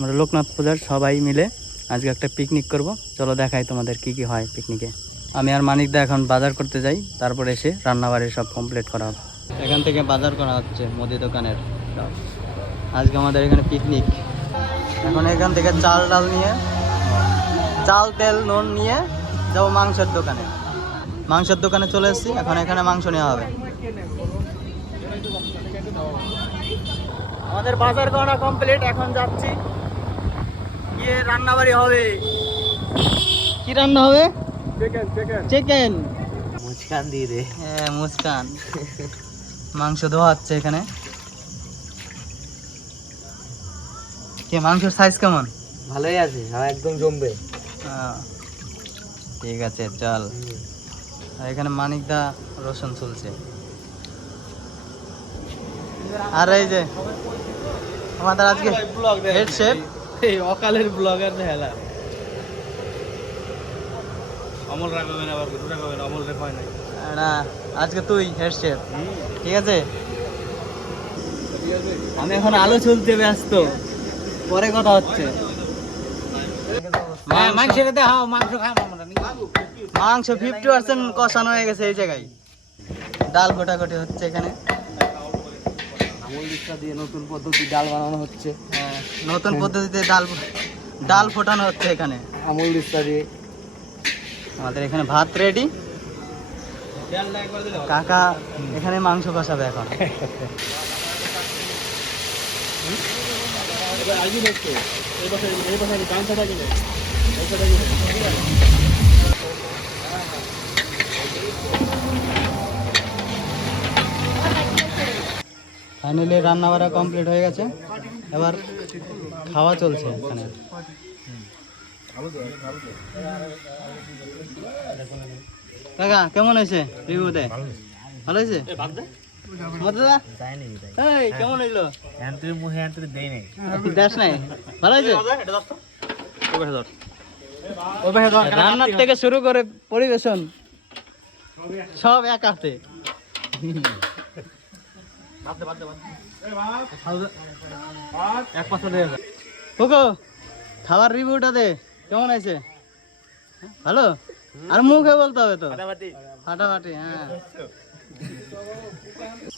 আমরা লোকনাথ পূজার সবাই মিলে আজকে একটা পিকনিক করব। চলো দেখাই তোমাদের কি কি হয় পিকনিকে আমি আর মানিকদা এখন বাজার করতে যাই, তারপর এসে রান্নাবাড়ি সব কমপ্লিট করা হবে। এখান থেকে বাজার করা হচ্ছে মুদি দোকানের আজকে আমাদের এখানে পিকনিক এখন এখান থেকে চাল ডাল নিয়ে, চাল, তেল, নুন নিয়ে যাব মাংসের দোকানে। মাংসের দোকানে চলে এসেছি, এখন এখানে মাংস নেওয়া হবে। আমাদের বাজার করা কমপ্লিট এখন যাচ্ছি। গিয়ে রান্না বাড়ি হবে। কি রান্না হবে? চিকেন মুচকান দিয়ে দে। হ্যাঁ মুস্কান মাংস ধোয়া হচ্ছে এখানে। কে মাংসের সাইজ কেমন? ভালোই আছে হ্যাঁ একদম জমবে। ঠিক আছে চল। আর এখানে মানিকদা রসুন চলছে আর এই যে আমাদের আজকে হেড শেফ এই অকালের ব্লগার হেলা। অমল রাখবেন আবার দুটো রাখবেন অমল রেখ হয় নাই। না আজকে তুই হেড শেফ ঠিক আছে? আমি এখন আলো চলতে ব্যস্ত। পরে কথা হচ্ছে। মাংস। দে হ্যাঁ মাংস খাম আমরা মাংস ফিফটি পার্সেন্ট কষানো হয়ে গেছে এই জায়গায়। ডাল গোটাগটি হচ্ছে এখানে। দিকটা দিয়ে নতুন পদ্ধতি ডাল বানানো হচ্ছে। হ্যাঁ, নতুন পদ্ধতিতে ডাল ডাল ফোটানো হচ্ছে এখানে। আমল দিকটা দিয়ে। আমাদের এখানে ভাত রেডি কাকা এখানে মাংস কষাবে এখন। ফাইনালি রান্না বাড়া কমপ্লিট হয়ে গেছে। এবার খাওয়া চলছে এখানে। কাকা কেমন হয়েছে রিভিউতে ভালো হয়েছে? কেমন হইল? মুখে হ্যান্ত্রে দেই নাই। দেখ নাই। ভালো হয়েছে? রান্নার থেকে শুরু করে পরিবেশন সব এক হাতে। কোকো খাবার রিভিউটা দে কেমন হয়েছে? ভালো? আর মুখে বলতে হবে তো। ফাটাফাটি। হ্যাঁ।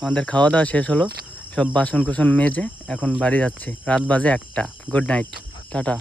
আমাদের খাওয়া দাওয়া শেষ হলো। সব বাসন কুসন মেজে এখন বাড়ি যাচ্ছি। রাত বাজে একটা। Good night tata.